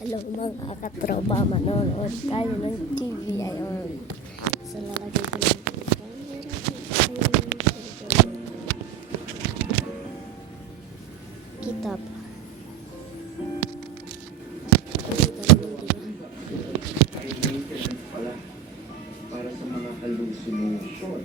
Hello mga katropa, manonood tayo ng TV. Ayun. So lalagay ko lang yung camera. Kita pa. Ay maintenance pala para sa mga hallucination.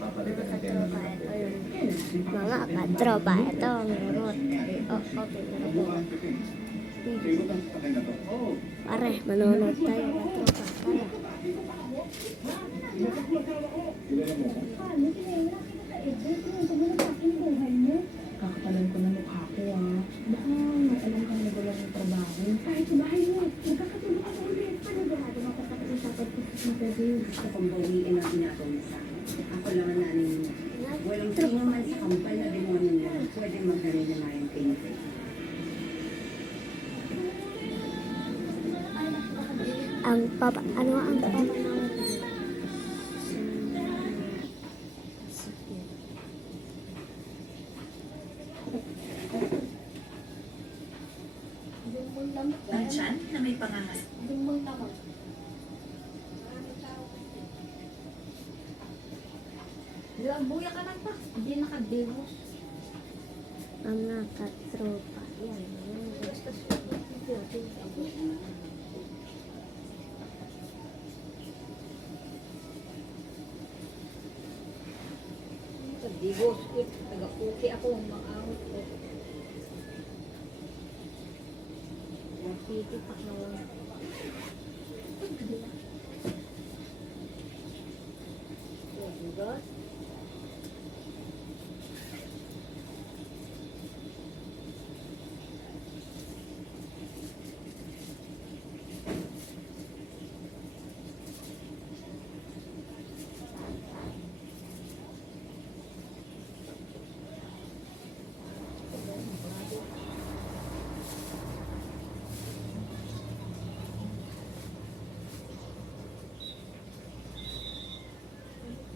Papalitan ng kaya ng Mga katropa, ito ang remote. Okay, meron po. Pare, manonood tayo katropa. Tara. Kakapalan ko na mukha ko Baka may alam kang nagulang ng trabaho. Kahit sa bahay mo, magkakatulong ako ulit. Panagurado makapag-usapan ko sa interview. Gusto kong bawiin ang tinatawag sa akin. Ako lang ang nanin mo. Walang sino man sa kampal na demonyo niya pwedeng magdali na nga yung painting. Ang papa ng Ang tiyan na may pangangas. Buya ka lang pa. Hindi nakadewos. mga katropa. Yan. Kadewos. Taga-puki ako. Mang-ahot ko. Napitipak na wala.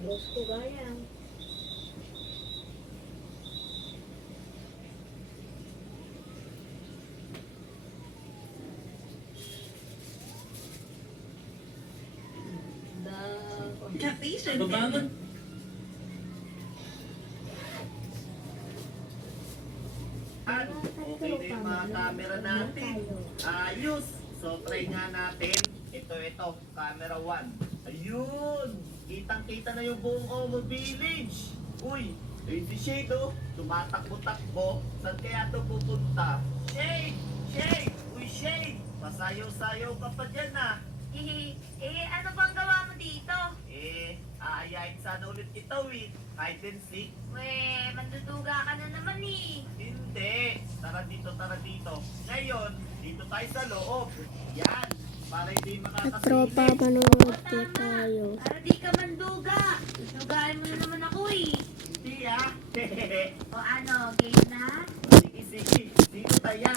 Boss ko gaya. Kapisan. Babangon. Okay na yung mga camera natin. Ayos. So try nga natin. Ito, camera 1. Ayun. Kitang-kita na yung buong Omo Village. Uy, ayun si Shade oh. Tumatakbo-takbo. Saan kaya ito pupunta? Shade! Shade! Uy, Shade! Pasayaw-sayaw ka pa dyan ah. Ano bang gawa mo dito? Aayain sana ulit kita hide and seek. Manduduga ka na naman eh. Hindi. Tara dito. Ngayon, dito tayo sa loob. Yan. Para hindi Katropa, makakasilip. manonood po tayo. Para di ka manduga. Dugaan mo na naman ako eh. Hindi ah. O ano, game na? Sige. Sino taya?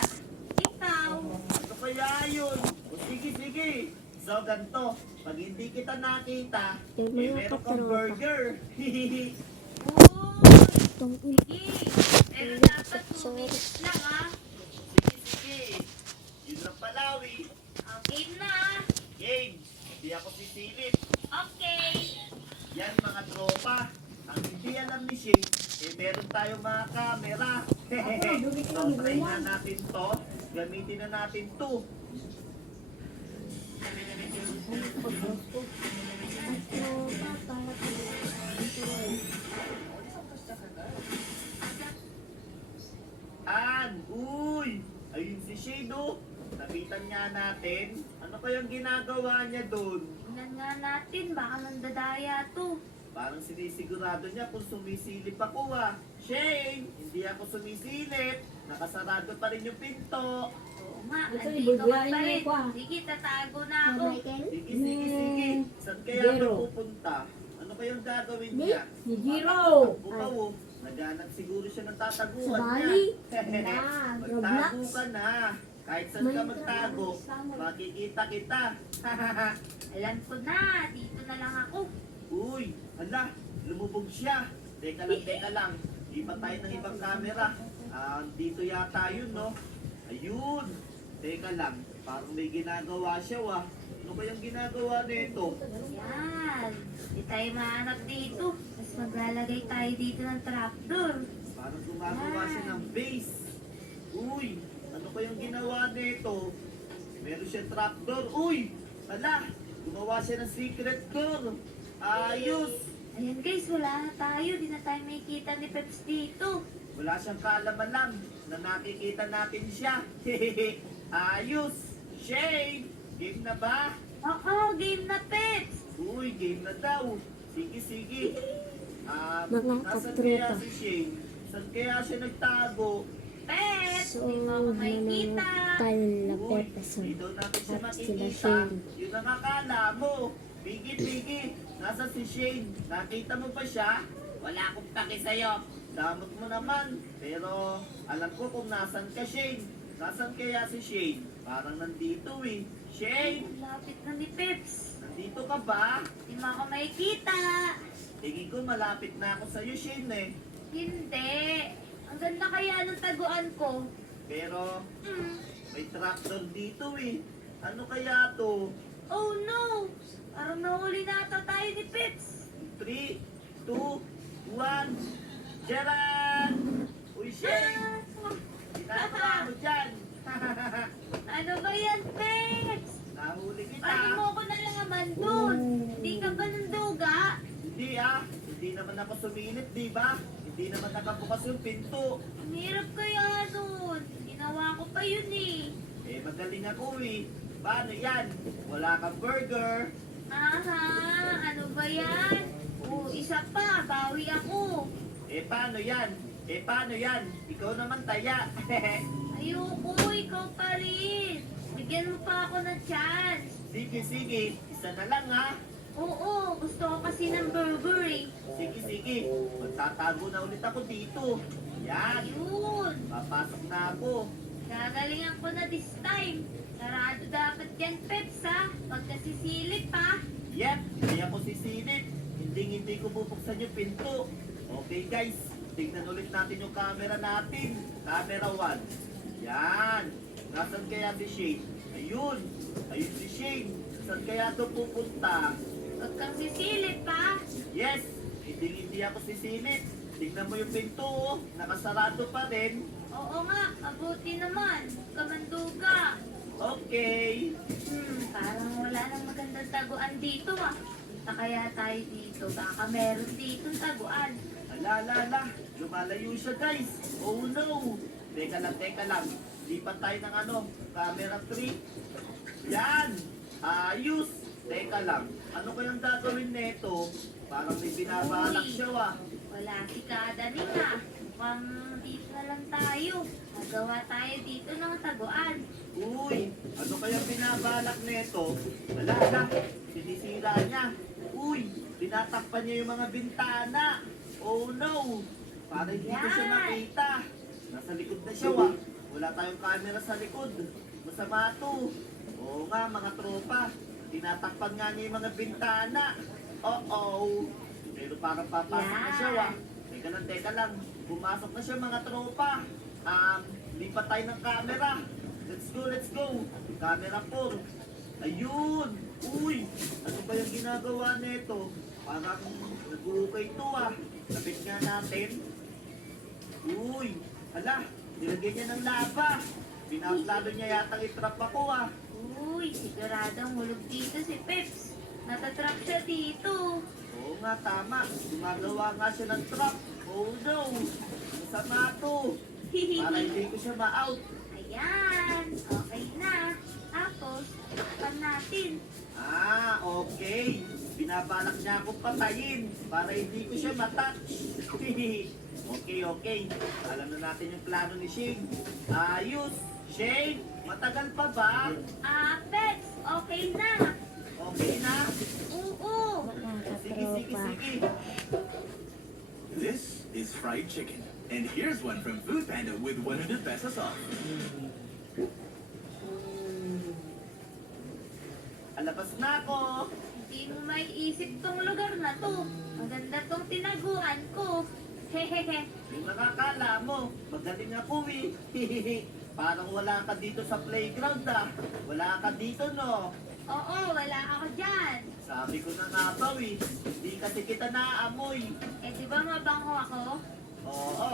Ikaw. Ano kaya yun? O sige. So, ganito. Pag hindi kita nakita, Yung mga meron kang katropa. burger. Uy, Itong sige. Pero dapat 2 minutes lang ah. Sige. Yun lang palawi. Game na ah. Game. Hindi ako sisilip. Okay. Yan mga tropa. Ang hindi alam ni Shane, meron tayong mga camera. So, try na natin to. Gamitin na natin to. Uy! Ayun si Shade oh. Nabitan nga natin. Ano kayang ginagawa niya doon? Tingnan nga natin, baka nandadaya to. Parang sinisigurado niya kung sumisilip ako ah. Shane, hindi ako sumisilip. Nakasarado pa rin yung pinto. Oo nga, Ito, andito ka ibulbuhain pa niyo rin. ko, ah. Sige, tatago na ako. Sige. Saan kaya Jero. ako pupunta? Ano kayang gagawin niya? Ni Jiro. Bukaw oh. Naghanap siguro siya ng tataguan Sa niya. Bali? Magtago ka na. Kahit saan ka magtago, makikita kita. Alam ko na, dito na lang ako. Uy, hala, lumubog siya. Teka lang. Iba tayo ng ibang camera. Dito yata yun, no? Ayun. Teka lang, parang may ginagawa siya, wah. Ano kayang ginagawa nito? Yan. Hindi tayo mahanap dito. Mas maglalagay tayo dito ng trapdoor. Parang gumagawa siya ng base. Uy, ano kayang ginawa nito? Meron siyang trapdoor. Uy, ala, gumawa siya ng secret door. Ayos. Ayan guys, wala na tayo. Di na tayo makikita ni Peps dito. Wala siyang kaalaman na nakikita natin siya. Ayos. Shane, game na ba? Oo, game na Peps. Uy, game na daw. Sige, sige. Mga Nasaan katropa. kaya si Shane? Saan kaya siya nagtago? Peps, So, di mo ako makikita. tayo Uy, lapit sa di daw natin siya at sila makikita. Shane. Yun ang akala mo. Piggy, Piggy, nasa si Shane. Nakita mo ba siya? Wala akong paki sa'yo. Damot mo naman. Pero alam ko kung nasan ka, Shane. Nasan kaya si Shane? Parang nandito eh. Shane, Lapit na ni Peps. nandito ka ba? Di mo ako makikita. Tingin ko malapit na ako sa'yo, Shane eh. Hindi. Ang ganda kaya ng taguan ko. Pero Hmm. may trapdoor dito eh. Ano kaya to? Oh no! Parang nahuli na ata tayo ni Peps. 3, 2, 1, Jaran! Uy, Shane! Ginagawa mo dyan! Ano ba yan, Peps? Nahuli kita! Paano mo ko nalaman dun? Hindi ka ba nanduga? Hindi ah! Hindi naman ako sumilip, di ba? Hindi naman nakabukas yung pinto. Ang hirap kaya nun. Ginawa ko pa yun eh. Eh, magaling ako eh. Paano yan? Wala kang burger. Aha, ano ba yan? Oh, isa pa, bawi ako. Eh, paano yan? Eh, paano yan? Ikaw naman taya. Ayoko, ikaw pa rin. Bigyan mo pa ako ng chance. Sige, sige. Isa na lang ha. Oo, gusto ko kasi ng burger eh. Sige, sige. Magtatago na ulit ako dito. Yan. Ayun, Papasok na ako. gagalingan ko na this time. Sarado dapat yan, Peps ha. Pagkasisilip ha. Yep, hindi ako sisilip. Hindi ko bubuksan yung pinto. Okay guys, tignan ulit natin yung camera natin. Camera 1. Yan. Nasaan kaya si Shane? Ayun. Ayun si Shane. Saan kaya ito pupunta? Huwag kang sisilip ha. Yes, hindi ako sisilip. Tignan mo yung pinto, oh. Nakasarado pa rin. Oo nga, mabuti naman. Huwag ka manduga. Okay. Parang wala nang magandang taguan dito ah. Punta kaya tayo dito. Baka meron dito taguan. Ala, lumalayo siya guys. Oh no. Teka lang. Lipat tayo ng camera 3. Yan. Ayos. Teka lang. Ano kayang gagawin nito? Parang may binabalak siya ah. Wala si Kadaning ah. Mukhang dito na lang tayo. Nagawa tayo dito ng taguan. Uy, ano kayang binabalak nito? Ala, sinisira niya. Uy, tinatakpan niya yung mga bintana. Oh no. Para hindi ko siya makita. Nasa likod na siya ah. Wala tayong camera sa likod. Masama to. Oo nga mga tropa. Tinatakpan nga niya yung mga bintana. Uh-oh. Pero parang papasok na siya ah. Teka lang. Pumasok na siya mga tropa. Lipat tayo ng camera. Let's go. Camera 4. Ayun. Uy, ano ba yung ginagawa nito? Parang nag-uukay to ah. Lapit nga natin. Uy, hala, nilagay niya ng lava. Pinaplano niya yata i-trap ako ah. Uy, siguradong hulog dito si Peps. Natatrap siya dito. Oo nga, tama. Gumagawa nga siya ng trap. Oh no, masama to. Para hindi ko siya ma-out. Ayan, okay na. Tapos, pan natin. Okay. Binabalak niya akong patayin para hindi ko siya matouch. Okay. Alam na natin yung plano ni Shane. Ayos. Shane, matagal pa ba? Peps, okay na. Okay na? Oo. Mga Sige. katropa. This is fried chicken. And here's one from Food Panda with 100 pesos off. Alabas na ako. Hindi mo maiisip tong lugar na to. Maganda tong tinaguan ko. Hehehe. Yung nakakala mo, magaling ako eh. Parang wala ka dito sa playground ah. Wala ka dito no. Oo, wala ako dyan. Sabi ko na nga ba eh. Hindi kasi kita naamoy. Eh, di ba mabango ako? Oo.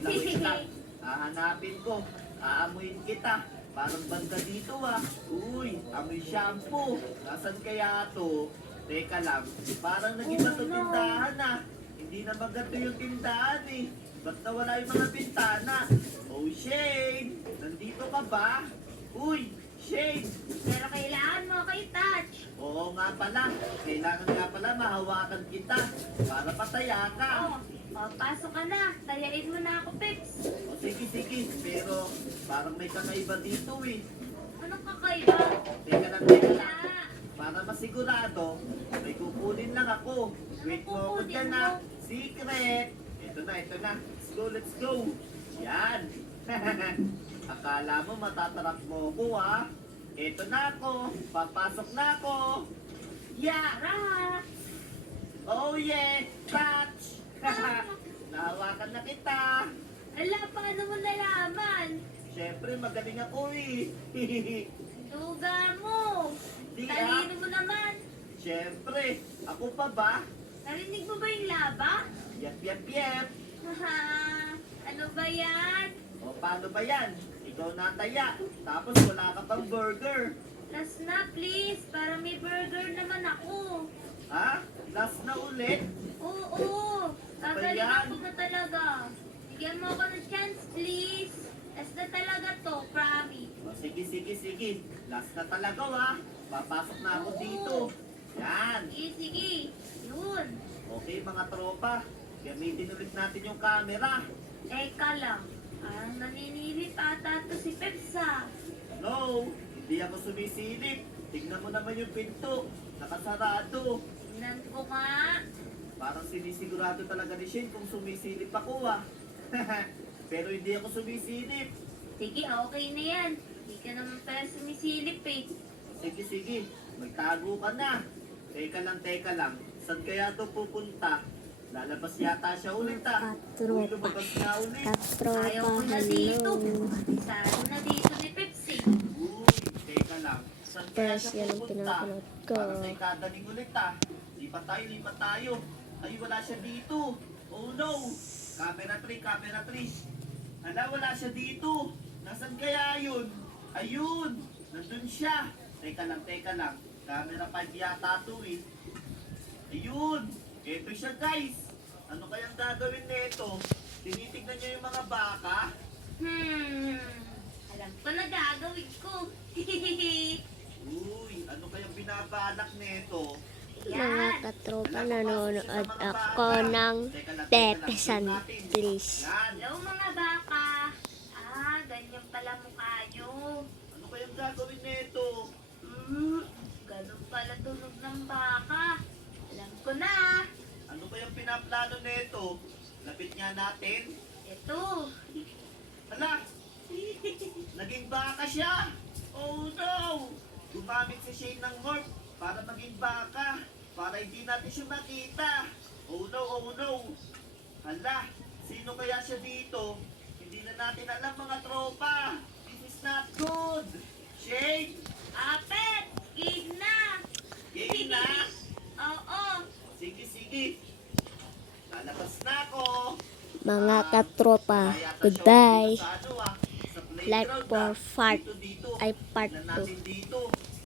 Wait lang. Hahanapin ko. Aamuin kita. Parang banda dito ah. Uy, amoy shampoo. Nasaan kaya to? Teka lang. Parang nag-iba to tindahan ah. Hindi na maganda yung tindahan eh. Ba't nawala yung mga bintana? Oh, Shane! Nandito ka ba? Uy, Shane! Pero kailangan mo kay touch. Oo nga pala. Kailangan nga pala mahawakan kita para pataya ka. Oo, pasok ka na. Tayain mo na ako, Pips. O sige, sige. Pero parang may kakaiba dito eh. Anong kakaiba? Teka lang, teka Wala. lang. Para masigurado, may kukunin lang ako. Wait mo ako kukunin dyan mo? na. Secret! Ito na, ito na. Let's go, let's go. Yan. Akala mo matatarap mo ko ha? Ito na ako. Papasok na ako. Yeah! Tara! Oh yeah! Touch! Nahawakan na kita. Ala, paano mo nalaman? Siyempre, magaling ako eh. Duga mo. Di ah. Talino mo naman. Siyempre, ako pa ba? Narinig mo ba yung laba? Yep, yep, yep. Haha, ano ba yan? O, paano ba yan? Ikaw nataya. Tapos wala ka pang burger. Last na please, para may burger naman ako. Ha? Last na ulit? Oo, kagaling Ayan. ako na talaga. Bigyan mo ako ng chance please. Last na talaga to, promise. O, sige, sige, sige. Last na talaga ha. Papasok na ako Oo. dito. Yan. Sige, sige. Yun. Okay mga tropa. Gamitin ulit natin yung camera. Teka lang. Parang naninilip ata to si Pepsa. No, hindi ako sumisilip. Tignan mo naman yung pinto. Nakasarado. Tingnan ko nga. Parang sinisigurado talaga ni Shane kung sumisilip ako ah. Pero hindi ako sumisilip. Sige, okay na yan. Hindi ka naman pala sumisilip eh. Sige, sige. Magtago ka na. Teka lang. Saan kaya to pupunta? Lalabas yata siya ulit ah. Uy, Katropa. lumabas na ulit. Ayaw ko Katropa, na dito. hello. Saan na dito ni Pepsi? Uy, teka lang. Saan kaya First, siya yan ang pupunta? pinapanood ko. Parang may kadaling ulit ah. Lipat tayo, lipat tayo. Ay, wala siya dito. Oh no. Camera 3, camera 3. Hala, wala siya dito. Nasaan kaya yun? Ayun. Nandun siya. Teka lang. Camera 5 yata to eh. Ayun. Eto siya guys. Ano kayang gagawin nito? Tinitignan niya yung mga baka? Alam ko na gagawin ko. Uy, ano kayang binabalak nito? Mga Yan. katropa, nanonood ako ng Pepesan, please. Yan. Hello mga baka. Ah, ganyan pala mukha nyo. Ano kayang gagawin nito? Ganun pala tunog ng baka. Alam ko na. Ano kayang pinaplano nito? Lapit nga natin. Ito. Hala! Naging baka siya! Oh no! Gumamit si Shane ng morph para maging baka. Para hindi natin siya makita. Oh no, oh no! Hala! Sino kaya siya dito? Hindi na natin alam mga tropa. This is not good! Shane! Apet! Game na! Game na! Oo. Sige, sige. Lalabas na ako. Mga katropa, Kaya ata siya goodbye. sa ano, sa Like playground, for part, Dito. ay part Tignan 2. natin dito.